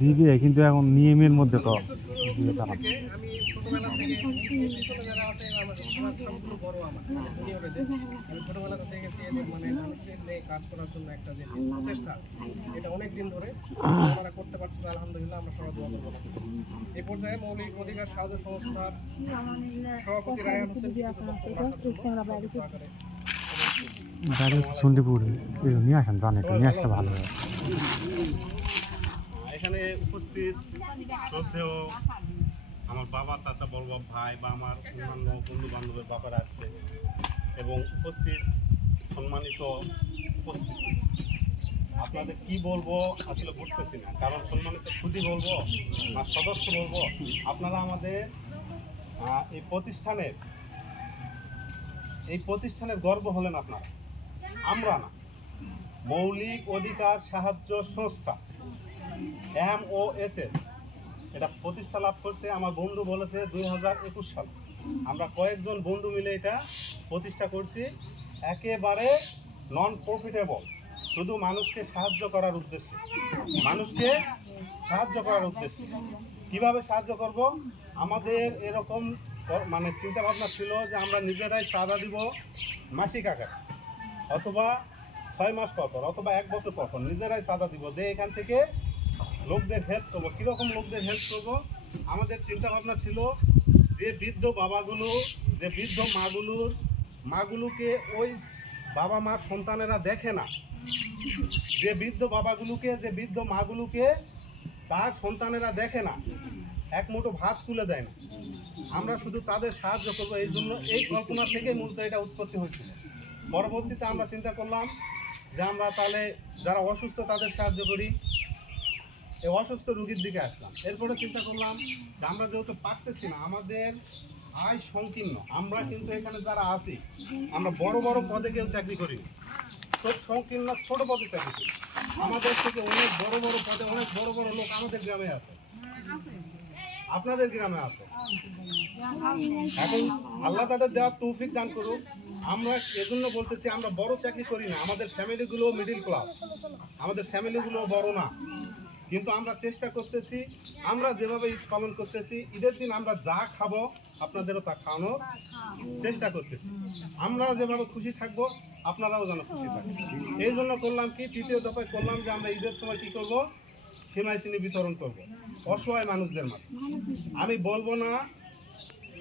দিবে, কিন্তু এখন নিয়মের মধ্যে তো কিছু শুরু থেকে আমি ছোটবেলা থেকে পিছনে যারা আছে আমার সবগুলো বড় আমার জুনিয়রদের আমি ছোটবেলা থেকে দেখেছি এদের মানে মানুষের নিয়ে কাজ করার জন্য একটা যে প্রচেষ্টা এটা অনেক দিন ধরে ওনারা করতে পারতেছে। আলহামদুলিল্লাহ, আমরা সবাই দোয়া করবো। এই পর্যায়ে মৌলিক অধিকার সাহায্য সংস্থার সভাপতি রায়হান হোসেন কিছু বক্তব্য রাখার জন্য আকারে ডাইরেক্ট চণ্ডীপুর নিয়ে আসেন, জানে তো নিয়ে আসলে ভালো হয়। এখানে উপস্থিত শ্রদ্ধেয় আমার বাবা, চাচা, বড় ভাই বা আমার অন্যান্য বন্ধু বান্ধবের ব্যাপারে আসছে এবং উপস্থিত সম্মানিত উপস্থিত আপনাদের কি বলবো আসলে বুঝতেছি না, কারণ সম্মানিত শুধু বলবো না সদস্য বলবো। আপনারা আমাদের এই প্রতিষ্ঠানের গর্ব হলেন আপনারা, আমরা না। মৌলিক অধিকার সাহায্য সংস্থা MOSS এটা প্রতিষ্ঠা লাভ করছে, আমার বন্ধু বলেছে 2021 সাল। আমরা কয়েকজন বন্ধু মিলে এটা প্রতিষ্ঠা করছি, একেবারে নন প্রফিটেবল, শুধু মানুষকে সাহায্য করার উদ্দেশ্যে। কিভাবে সাহায্য করব? আমাদের এরকম মানে চিন্তা ভাবনা ছিল যে আমরা নিজেরাই চাঁদা দিব মাসিক আকারে, অথবা 6 মাস পর অথবা 1 বছর পর নিজেরাই চাঁদা দিব, দিয়ে এখান থেকে লোকদের হেল্প করবো। কীরকম লোকদের হেল্প করবো? আমাদের চিন্তা ভাবনা ছিল যে বৃদ্ধ বাবাগুলো, যে বৃদ্ধ মাগুলোকে ওই বাবা মার সন্তানেরা দেখে না, যে বৃদ্ধ মাগুলোকে তার সন্তানেরা দেখে না, এক মুঠো ভাত তুলে দেয় না, আমরা শুধু তাদের সাহায্য করবো। এই জন্য এই কল্পনা থেকে মূলত এটা উৎপত্তি হয়েছিল। পরবর্তীতে আমরা চিন্তা করলাম যে আমরা তাহলে যারা অসুস্থ তাদের সাহায্য করি, এই অসুস্থ রোগীর দিকে আসলাম। এরপরে চিন্তা করলাম যে আমরা যেহেতু পারতেছি না, আমাদের আয় সংকীর্ণ, আমরা কিন্তু এখানে যারা আছি আমরা বড় বড় পদে কেউ চাকরি করি, খুব সংকীর্ণ ছোট পদে চাকরি করি। আমাদের থেকে অনেক বড় বড় পদে অনেক বড় বড় লোক আমাদের গ্রামে আছে, আপনাদের গ্রামে আছে। এখন আল্লাহ তাদের দেওয়ার তৌফিক দান করুক। আমরা এজন্য বলতেছি, আমরা বড় চাকরি করি না, আমাদের ফ্যামিলিগুলো মিডিল ক্লাস, আমাদের ফ্যামিলিগুলো বড় না, কিন্তু আমরা চেষ্টা করতেছি। আমরা যেভাবে ঈদ পালন করতেছি, ঈদের দিন আমরা যা খাবো আপনাদেরও তা খাওয়ানোর চেষ্টা করতেছি। আমরা যেভাবে খুশি থাকবো আপনারাও যেন খুশি থাকবেন। এই জন্য করলাম কি, তৃতীয় দফায় করলাম যে আমরা ঈদের সময় কি করব, সেমাই চিনি বিতরণ করব অসহায় মানুষদের মাঝে। আমি বলবো না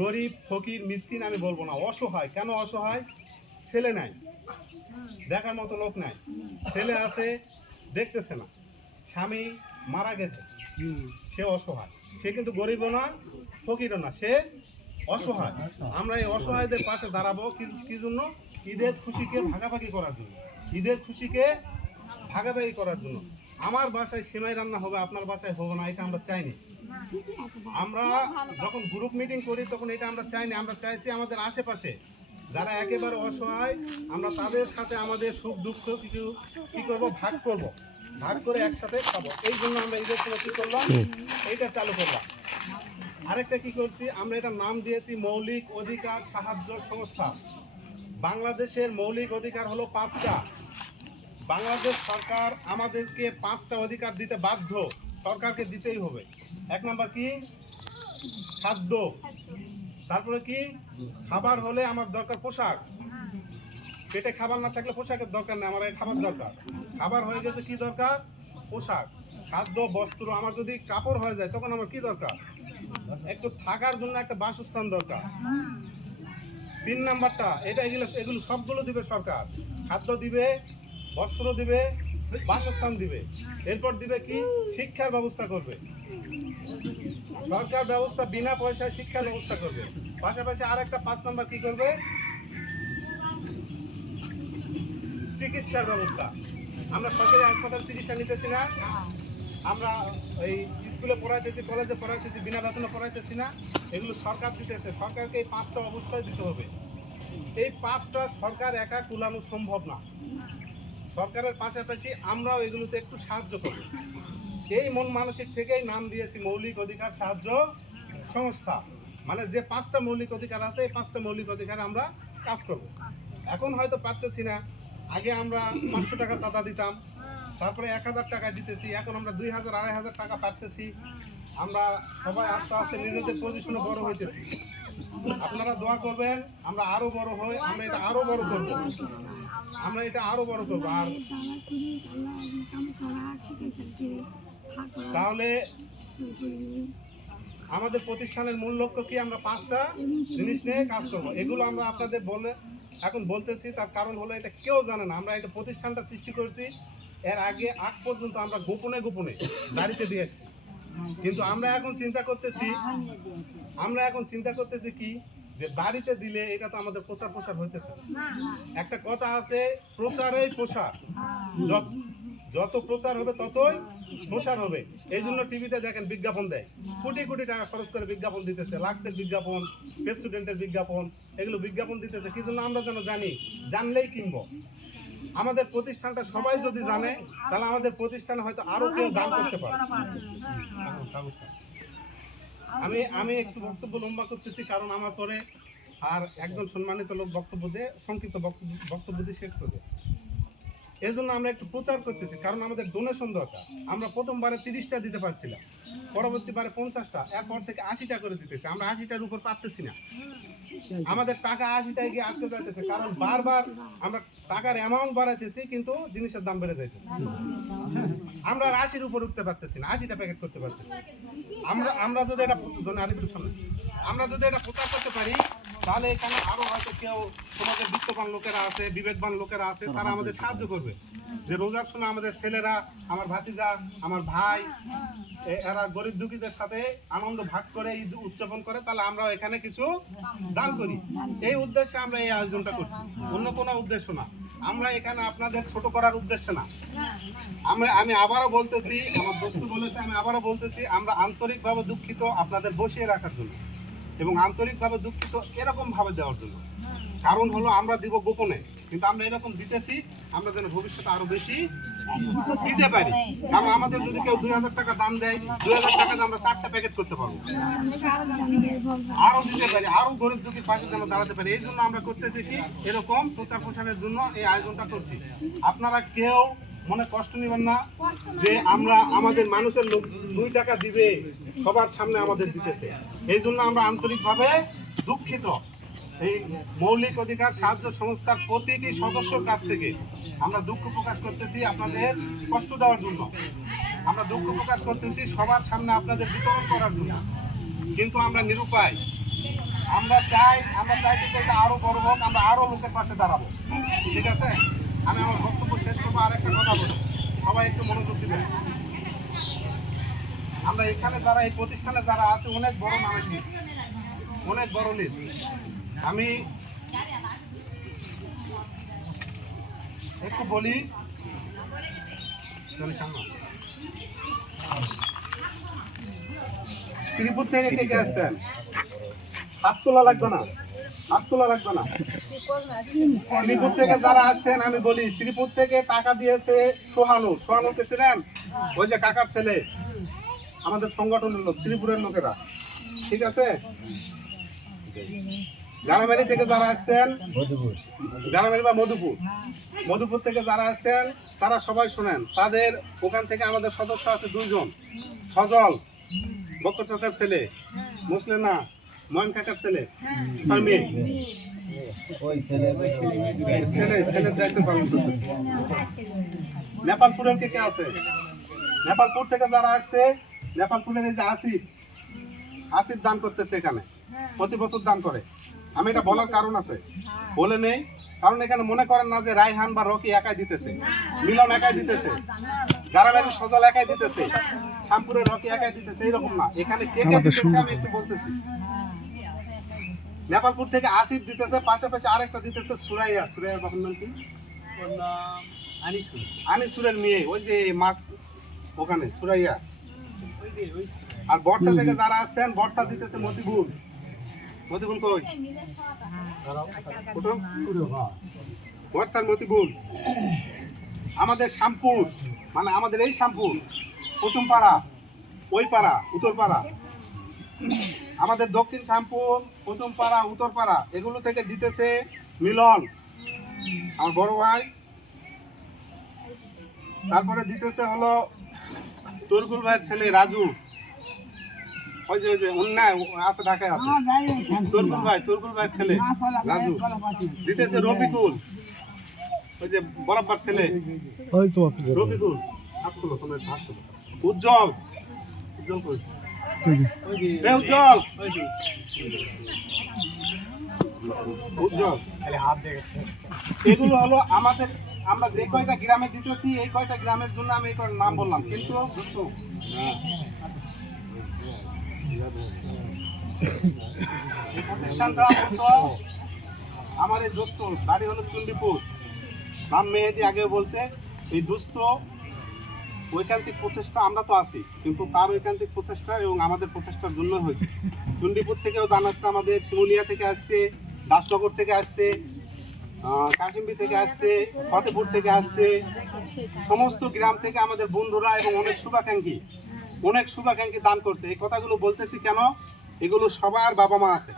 গরিব ফকির মিসকিন, আমি বলবো না অসহায়। কেন অসহায়? ছেলে নাই, দেখার মতো লোক নাই, ছেলে আছে দেখতেছে না, স্বামী মারা গেছে, সে অসহায়। সে কিন্তু গরিবও না ফকিরও না, সে অসহায়। আমরা এই অসহায়দের পাশে দাঁড়াবো কি জন্য? ঈদের খুশিকে ভাগাভাগি করার জন্য, আমার বাসায় সেমাই রান্না হবে, আপনার বাসায় হবে না, এটা আমরা চাইনি। আমরা যখন গ্রুপ মিটিং করি তখন এটা আমরা চাইনি। আমরা চাইছি আমাদের আশেপাশে যারা একেবারে অসহায়, আমরা তাদের সাথে আমাদের সুখ দুঃখ কিছু কি করব, ভাগ করে একসাথে খাবো। এই জন্য আমরা ঈদের সময় কি করলাম, এইটা চালু করলাম। আরেকটা কি করছি, আমরা এটা নাম দিয়েছি মৌলিক অধিকার সাহায্য সংস্থা। বাংলাদেশের মৌলিক অধিকার হলো 5টা। বাংলাদেশ সরকার আমাদেরকে 5টা অধিকার দিতে বাধ্য, সরকারকে দিতেই হবে। 1 নম্বর কি? খাদ্য। তারপরে কি? খাবার হলে আমার দরকার পোশাক। পেটে খাবার না থাকলে পোশাকের দরকার নেই, আমার খাবার দরকার। খাবার হয়ে গেছে, কি দরকার? পোশাক। খাদ্য বস্ত্র। আমার যদি কাপড় হয়ে যায় তখন আমার কি দরকার? একটু থাকার জন্য একটা বাসস্থান দরকার। 3 নাম্বারটা এগুলো সবগুলো দিবে সরকার। খাদ্য দিবে, বস্ত্র দিবে, বাসস্থান দিবে। এরপর দিবে কি? শিক্ষার ব্যবস্থা করবে সরকার, ব্যবস্থা বিনা পয়সায় শিক্ষার ব্যবস্থা করবে। পাশাপাশি আর একটা 5 নাম্বার কি করবে? চিকিৎসার ব্যবস্থা। আমরা সরকারি হাসপাতাল চিকিৎসা নিতেছি না, আমরা এই স্কুলে পড়াইতেছি, কলেজে পড়াইতেছি, বিনা বেতনে পড়াইতেছি না, এগুলো সরকার দিতেছে। সরকারকে এই 5টা অবশ্যই দিতে হবে। এই 5টা সরকার একা কুলানো সম্ভব না। সরকারের পাশাপাশি আমরাও এগুলোতে একটু সাহায্য করব। এই মন মানসিক থেকেই নাম দিয়েছি মৌলিক অধিকার সাহায্য সংস্থা। মানে যে 5টা মৌলিক অধিকার আছে, এই 5টা মৌলিক অধিকার আমরা কাজ করব। এখন হয়তো পারতেছি না, আগে আমরা 500 টাকা চাঁদা দিতাম, তারপরে 1000 টাকা দিতেছি, এখন আমরা 2000 2500 টাকা পাচ্ছি। আমরা সবাই আস্তে আস্তে নিজেদের পজিশনে বড় হইতেছি। আপনারা দোয়া করবেন আমরা আরো বড় হই, আমরা এটা আরো বড় করব, আমরা এটা আরো বড় করব। আর তাহলে আমাদের প্রতিষ্ঠানের মূল লক্ষ্য কি, আমরা 5টা জিনিস নিয়ে কাজ করব। এগুলো আমরা আপনাদের এখন বলতেছি, তার কারণ হলো এটা কেউ জানে না। আমরা এটা প্রতিষ্ঠানটা সৃষ্টি করেছি, এর আগ পর্যন্ত আমরা গোপনে গোপনে বাড়িতে দিয়ে এসেছি। কিন্তু আমরা এখন চিন্তা করতেছি কি, যে বাড়িতে দিলে এটা তো আমাদের প্রচার হইতেছে। একটা কথা আছে, প্রচারেই প্রসার, যত প্রচার হবে ততই প্রসার হবে। এই জন্য টিভিতে দেখেন বিজ্ঞাপন দেয়, কোটি কোটি টাকা খরচ করে বিজ্ঞাপন দিতেছে, লাক্সের বিজ্ঞাপন, পেপসোডেন্টের বিজ্ঞাপন, এগুলো বিজ্ঞাপন দিতেছে কি জন্য, আমরা যেন জানি, জানলেই কিনবো। আমাদের প্রতিষ্ঠানটা সবাই যদি জানে, তাহলে আমাদের প্রতিষ্ঠানে হয়তো আরো কেউ দান করতে পারে। আমি একটু বক্তব্য লম্বা করতেছি, কারণ আমার পরে আর একজন সম্মানিত লোক বক্তব্য দিয়ে সংক্ষিপ্ত বক্তব্য দিয়ে শেষ করবে। এই জন্য আমরা একটু প্রচার করতেছি, কারণ আমাদের ডোনেশন দরকার। আমরা প্রথমবারে 30টা দিতে পারছিলাম, পরবর্তীবারে 50টা, এরপর থেকে 80টা করে দিতেছি। আমরা 80টার উপর পারতেছি না, আমাদের টাকা 80টায় গিয়ে আটকে যাইতেছে, কারণ বারবার আমরা টাকার অ্যামাউন্ট বাড়াইতেছি কিন্তু জিনিসের দাম বেড়ে যাইতেছে। আমরা 80-র উপর উঠতে পারতেছি না, 80টা প্যাকেট করতে পারতেছি। আমরা যদি এটা প্রচার করতে পারি, তাহলে এখানে আরো হয়তো কেউ সমাজের বিত্তবান লোকেরা আছে, বিবেকবান লোকেরা আছে, তারা আমাদের সাহায্য করবে। যে রোজার সময় আমাদের ছেলেরা, আমার ভাতিজা, আমার ভাই, এরা গরিব দুঃখীদের সাথে আনন্দ ভাগ করে ঈদ উদযাপন করে, তাহলে আমরা এখানে কিছু দান করি। এই উদ্দেশ্যে আমরা এই আয়োজনটা করছি, অন্য কোনো উদ্দেশ্য না। আমরা এখানে আপনাদের ছোট করার উদ্দেশ্যে না। আমি আবারও বলতেছি, আমার দোস্ত বলেছে, আমি আবারও বলতেছি, আমরা আন্তরিকভাবে দুঃখিত আপনাদের বসিয়ে রাখার জন্য, এবং আন্তরিকভাবে দুঃখিত এরকম ভাবে দেওয়ার জন্য। কারণ হলো আমরা দিব গোপনে, কিন্তু আমরা এরকম দিতেছি আমরা যেন ভবিষ্যতে আরো বেশি দিতে পারি। কারণ আমাদের যদি কেউ 2000 টাকা দাম দেয়, 2000 টাকা আমরা 4টা প্যাকেট করতে পারবো, আরো দিতে পারি, আরো গরিব দুঃখীর পাশে যেন দাঁড়াতে পারি। এই জন্য আমরা করতেছি কি, এরকম প্রচার প্রসারের জন্য এই আয়োজনটা করছি। আপনারা কেউ মনে কষ্ট নেবেন না যে আমরা আমাদের মানুষের লোক 2 টাকা দিবে সবার সামনে আমাদের দিতেছে। এই জন্য আমরা আন্তরিকভাবে দুঃখিত। এই মৌলিক অধিকার সাহায্য সংস্থার প্রতিটি সদস্যর কাছ থেকে আমরা দুঃখ প্রকাশ করতেছি আপনাদের কষ্ট দেওয়ার জন্য। আমরা দুঃখ প্রকাশ করতেছি সবার সামনে আপনাদের বিতরণ করার জন্য, কিন্তু আমরা নিরুপায়। আমরা চাইতে চাইতে আরো বড় হোক, আমরা আরো লোকের পাশে দাঁড়াবো। ঠিক আছে, আমি আমার বক্তব্য শেষ করবো, আরেকটা কথা বলবো, সবাই একটু মনোযোগ দিবেন। আমরা এখানে যারা, এই প্রতিষ্ঠানে যারা আছে, অনেক বড় নামের লিস্ট, অনেক বড় লিস্ট। আমি একটু বলি, শ্রীপুর থেকে কে কে আসছেন? হাত তোলা লাগবে না, হাত তোলা লাগবে না। শ্রীপুর থেকে যারা আসছেন আমি বলি, শ্রীপুর থেকে টাকা দিয়েছে সোহানুকে ছিলেন, ওই যে কাকার ছেলে, আমাদের সংগঠনের লোক, শ্রীপুরের লোকেরা। ঠিক আছে, গারামারি থেকে যারা আসছেন, গারামারি বা মধুপুর থেকে যারা আসছেন, তারা সবাই শোনেন। তাদের ওখান থেকে আমাদের সদস্য আছে 2 জন, সজল বক্কর চাচার ছেলে, মুসলেনা ময়ন কাকার ছেলে, ছেলের দায়িত্ব পালন করতেছে। নেপালপুরের কে আছে? নেপালপুর থেকে যারা আসছে, নেপালপুরের এই যে আসিফ দান করতেছে, এখানে প্রতি বছর দান করে। আমি এটা বলার কারণ আছে, বলে নেই, কারণ এখানে মনে করেন না যে রায়হান বা রকি একাই দিতেছে, মিলন একাই দিতেছে, গারামের সজল একাই দিতেছে, শ্যামপুরের রকি একাই দিতেছে, এইরকম না। এখানে কে কে দিতেছে আমি একটু বলতেছি। নেপালপুর থেকে আসিফ দিতেছে, পাশাপাশি আরেকটা দিতেছে সুরাইয়া বাবার নাম কি? আনিসুরের মেয়ে, ওই যে মাছ ওখানে সুরাইয়া। আর বর্তা থেকে যারা আসছেন, বর্তা দিতেছে মতিবুল কই? বর্তার মতিবুল। আমাদের শ্যামপুর, মানে আমাদের এই শ্যামপুর, প্রথম পাড়া, ওই পাড়া, উত্তরপাড়া, আমাদের দক্ষিণ শ্যামপুর, প্রথম পাড়া, উত্তরপাড়া, এগুলো থেকে দিতেছে মিলন, আমার বড় ভাই, তারপরে দিতেছে হলো তরকুল ভাইয়ের ছেলে রাজু, ওই যে অন্যায় আছে ঢাকায় আছে, তরকুল ভাইয়ের ছেলে রাজু। দিতেছে রফিকুল, ওই যে বরাবর ছেলে রফিকুল। হাত তুলো, তোমার হাত তুলো। উজ্জ্বল কই? উজ্জ্বল এগুলো হলো আমাদের, আমরা যে কয়টা গ্রামে দিতেছি এই কয়টা গ্রামের জন্য আমি এই কয়টার নাম বললাম, কিন্তু এই প্রতিষ্ঠানটা আমার এই দোস্ত, বাড়ি হলো চণ্ডীপুর, নাম মেহেদি আগে বলছে। এই দোস্ত ঐকান্তিক প্রচেষ্টা, আমরা তো আছি কিন্তু তার ঐকান্তিক প্রচেষ্টা এবং আমাদের প্রচেষ্টার জন্য হয়েছে। চণ্ডীপুর থেকেও জানাচ্ছে, আমাদের শিমুলিয়া থেকে আসছে, দাসনগর থেকে আসছে, কাশিমবি থেকে আসছে, ফতেপুর থেকে আসছে, সমস্ত গ্রাম থেকে আমাদের বন্ধুরা এবং অনেক শুভাকাঙ্ক্ষী দান করছে। এই কথাগুলো বলতেছি কেন? এগুলো সবার বাবা মা আছে,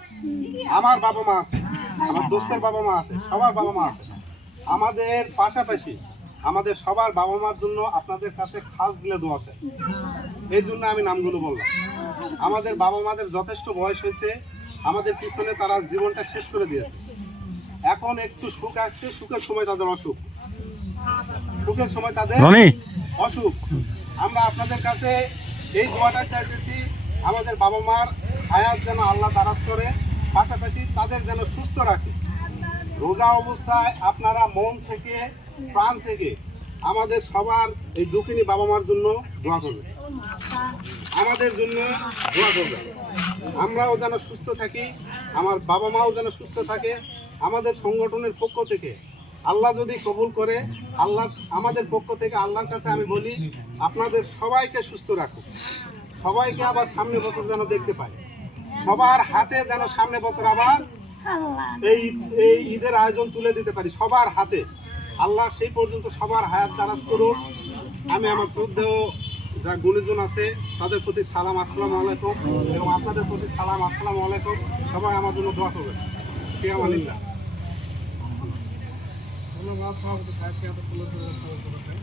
আমার বাবা মা আছে, আমার দোস্তের বাবা মা আছে, সবার বাবা মা আছে। আমাদের পাশাপাশি আমাদের সবার বাবা মার জন্য আপনাদের কাছে খাস দিলে দোয়া আছে, এই জন্য আমি নামগুলো বললাম। আমাদের বাবা মাদের যথেষ্ট বয়স হয়েছে, আমাদের পিছনে তারা জীবনটা শেষ করে দিয়েছে। এখন একটু সুখ আসছে, সুখের সময় তাদের অসুখ, সুখের সময় তাদের অসুখ। আমরা আপনাদের কাছে এই দোয়াটা চাইতেছি, আমাদের বাবা মার হায়াত যেন আল্লাহ দারাজ করে, পাশাপাশি তাদের যেন সুস্থ রাখে। রোজা অবস্থায় আপনারা মন থেকে, প্রাণ থেকে আমাদের সবার এই দুঃখিনী বাবা মার জন্য দোয়া করবেন, আমাদের জন্য দোয়া করবেন। আমরাও যেন সুস্থ থাকি, আমার বাবা মাও যেন সুস্থ থাকে। আমাদের সংগঠনের পক্ষ থেকে আল্লাহ যদি কবুল করে, আল্লাহ আমাদের পক্ষ থেকে আল্লাহর কাছে আমি বলি, আপনাদের সবাইকে সুস্থ রাখুন, সবাইকে আবার সামনে বছর যেন দেখতে পাই, সবার হাতে যেন সামনে বছর আবার এই ঈদের আয়োজন তুলে দিতে পারি সবার হাতে। আল্লাহ সেই পর্যন্ত সবার হায়াত দারাজ করুন। আমি আমার শ্রদ্ধেয় যা গুণীজন আছে তাদের প্রতি সালাম, আসসালামু আলাইকুম, এবং আপনাদের প্রতি সালাম, আসসালামু আলাইকুম। সবাই আমার জন্য দোয়া করবেন। ধন্যবাদ সভাপতি সাহেবকে এত সুন্দর করে উপস্থাপন করেছেন।